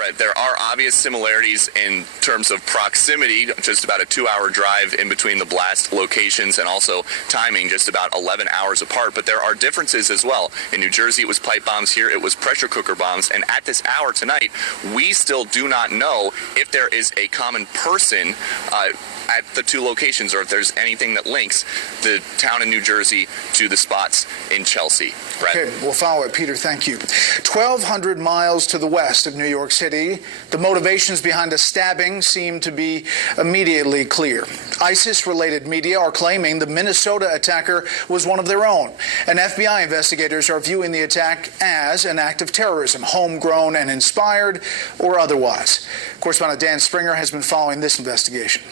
Brett, there are obvious similarities in terms of proximity, just about a 2-hour drive in between the blast locations, and also timing, just about 11 hours apart. But there are differences as well. In New Jersey, it was pipe bombs. Here, it was pressure cooker bombs. And at this hour tonight, we still do not know if there is a common person at the two locations, or if there's anything that links the town in New Jersey to the spots in Chelsea. Brett. Okay, we'll follow it. Peter, thank you. 1,200 miles to the west of New York City, the motivations behind a stabbing seem to be immediately clear. ISIS-related media are claiming the Minnesota attacker was one of their own, and FBI investigators are viewing the attack as an act of terrorism, homegrown and inspired, or otherwise. Correspondent Dan Springer has been following this investigation.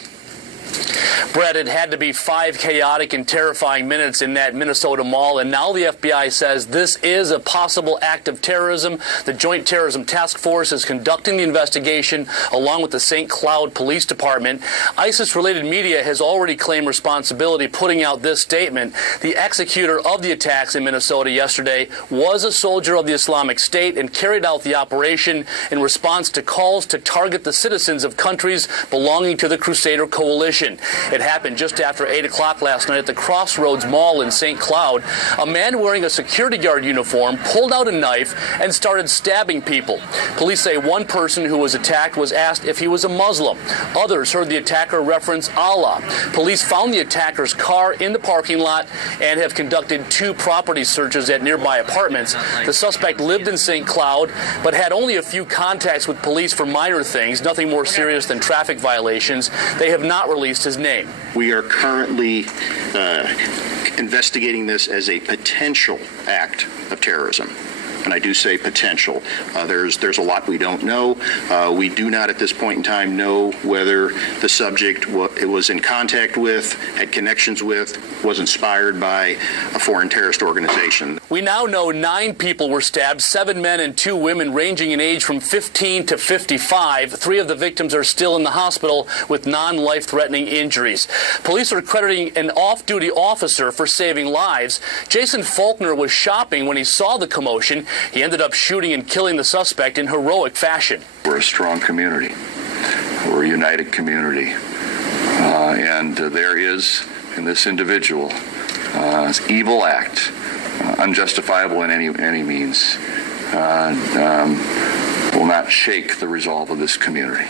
Brett, it had to be 5 chaotic and terrifying minutes in that Minnesota mall, and now the FBI says this is a possible act of terrorism. The Joint Terrorism Task Force is conducting the investigation along with the St. Cloud Police Department. ISIS-related media has already claimed responsibility, putting out this statement. The executor of the attacks in Minnesota yesterday was a soldier of the Islamic State and carried out the operation in response to calls to target the citizens of countries belonging to the Crusader Coalition. It happened just after 8 o'clock last night at the Crossroads Mall in St. Cloud. A man wearing a security guard uniform pulled out a knife and started stabbing people. Police say one person who was attacked was asked if he was a Muslim. Others heard the attacker reference Allah. Police found the attacker's car in the parking lot and have conducted 2 property searches at nearby apartments. The suspect lived in St. Cloud but had only a few contacts with police for minor things, nothing more serious than traffic violations. They have not released his name. We are currently investigating this as a potential act of terrorism. And I do say potential. There's a lot we don't know. We do not at this point in time know whether the subject was in contact with, had connections with, was inspired by a foreign terrorist organization. We now know 9 people were stabbed, 7 men and 2 women ranging in age from 15 to 55. 3 of the victims are still in the hospital with non-life-threatening injuries. Police are crediting an off-duty officer for saving lives. Jason Faulkner was shopping when he saw the commotion. He ended up shooting and killing the suspect in heroic fashion. We're a strong community. We're a united community. And there is, in this individual, evil act, unjustifiable in any means, will not shake the resolve of this community.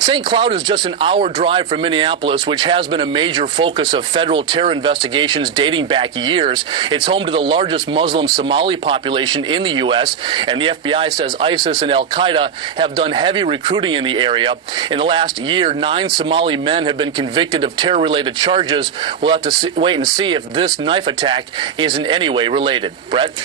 St. Cloud is just an hour drive from Minneapolis, which has been a major focus of federal terror investigations dating back years. It's home to the largest Muslim Somali population in the U.S., and the FBI says ISIS and al-Qaeda have done heavy recruiting in the area. In the last year, 9 Somali men have been convicted of terror-related charges. We'll have to wait and see if this knife attack is in any way related. Brett?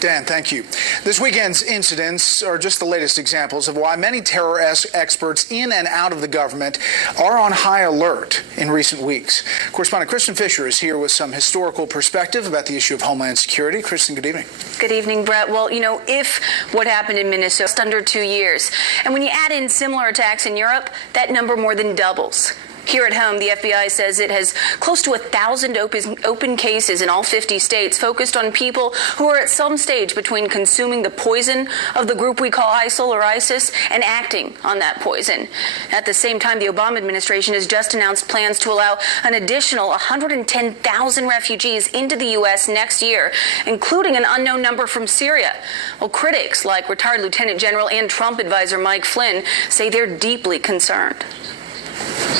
Dan, thank you. This weekend's incidents are just the latest examples of why many terror experts in and out of the government are on high alert in recent weeks. Correspondent Kristen Fisher is here with some historical perspective about the issue of Homeland Security. Kristen, good evening. Good evening, Brett. Well, you know, if what happened in Minnesota just under 2 years, and when you add in similar attacks in Europe, that number more than doubles. Here at home, the FBI says it has close to 1,000 open cases in all 50 states focused on people who are at some stage between consuming the poison of the group we call ISIL or ISIS and acting on that poison. At the same time, the Obama administration has just announced plans to allow an additional 110,000 refugees into the U.S. next year, including an unknown number from Syria. Well, critics like retired Lieutenant General and Trump advisor Mike Flynn say they're deeply concerned.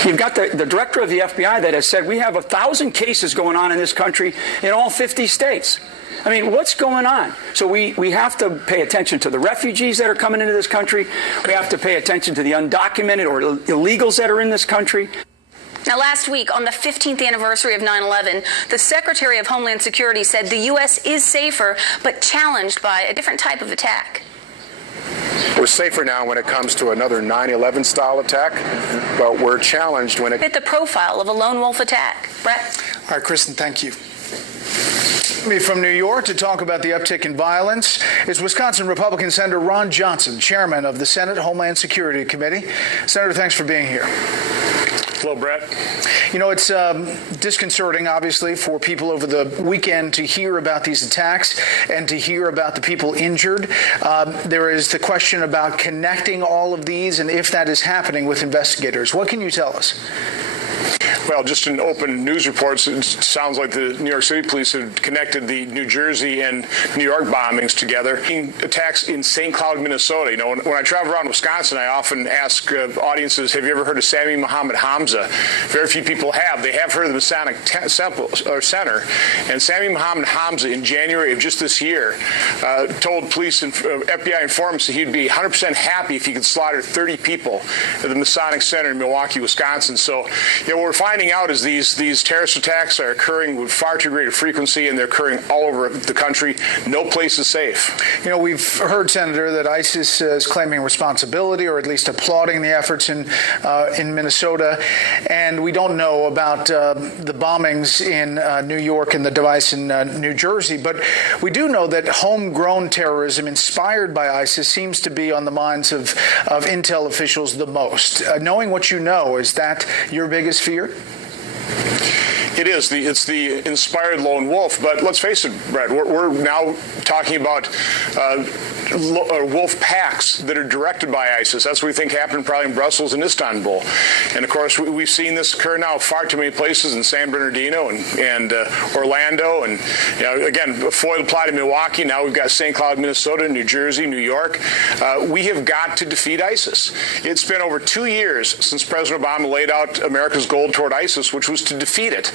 You've got the director of the FBI that has said we have 1,000 cases going on in this country in all 50 states. I mean, what's going on? So we have to pay attention to the refugees that are coming into this country. We have to pay attention to the undocumented or illegals that are in this country. Now, last week, on the 15th anniversary of 9/11, the Secretary of Homeland Security said the U.S. is safer, but challenged by a different type of attack. We're safer now when it comes to another 9/11 style attack, but we're challenged when it fit the profile of a lone wolf attack. Brett? All right, Kristen, thank you. From New York to talk about the uptick in violence is Wisconsin Republican Senator Ron Johnson, chairman of the Senate Homeland Security Committee. Senator, thanks for being here. Hello, Brett. You know, it's disconcerting, obviously, for people over the weekend to hear about these attacks and to hear about the people injured. There is the question about connecting all of these and if that is happening with investigators. What can you tell us? Well, just in open news reports, it sounds like the New York City police have connected the New Jersey and New York bombings together. Attacks in St. Cloud, Minnesota. You know, when I travel around Wisconsin, I often ask audiences, have you ever heard of Sami Muhammad Hamza? Very few people have. They have heard of the Masonic Center. And Sami Muhammad Hamza, in January of just this year, told police and FBI informants that he'd be 100% happy if he could slaughter 30 people at the Masonic Center in Milwaukee, Wisconsin. So, you know, what we're finding out is these terrorist attacks are occurring with far too great a frequency, and they're occurring all over the country. No place is safe. You know, we've heard, Senator, that ISIS is claiming responsibility, or at least applauding the efforts in Minnesota, and we don't know about the bombings in New York and the device in New Jersey. But we do know that homegrown terrorism inspired by ISIS seems to be on the minds of intel officials the most. Knowing what you know, is that your biggest fear? It is. It's the inspired lone wolf. But let's face it, Brett, we're now talking about wolf packs that are directed by ISIS. That's what we think happened probably in Brussels and Istanbul. And, of course, we've seen this occur now far too many places in San Bernardino and Orlando. And, you know, again, a foiled plot in Milwaukee. Now we've got St. Cloud, Minnesota, New Jersey, New York. We have got to defeat ISIS. It's been over 2 years since President Obama laid out America's goal toward ISIS, which was to defeat it.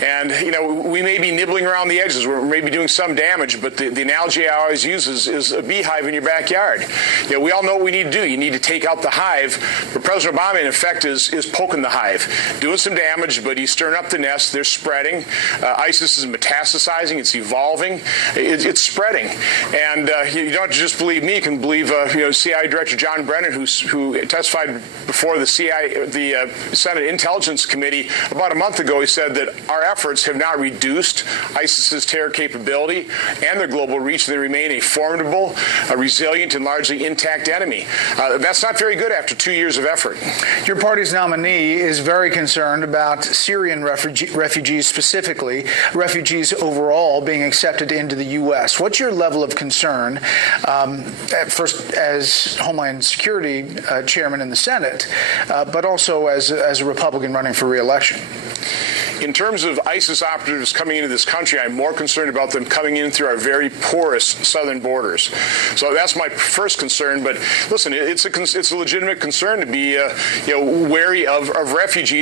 And, you know, we may be nibbling around the edges. We're maybe doing some damage, but the analogy I always use is a beehive in your backyard. You know, we all know what we need to do. You need to take out the hive. But President Obama, in effect, is poking the hive, doing some damage, but he's stirring up the nest. They're spreading. ISIS is metastasizing. It's evolving. It's spreading. And you don't have to just believe me. You can believe, CIA Director John Brennan, who testified before the Senate Intelligence Committee about a month ago. He said that our efforts have now reduced ISIS's terror capability and their global reach. They remain a formidable, resilient, and largely intact enemy. That's not very good after 2 years of effort. Your party's nominee is very concerned about Syrian refugees specifically, refugees overall being accepted into the U.S. What's your level of concern, first as Homeland Security Chairman in the Senate, but also as a Republican running for re-election? In terms of ISIS operatives coming into this country, I'm more concerned about them coming in through our very porous southern borders. So that's my first concern. But listen, it's a legitimate concern to be wary of refugees.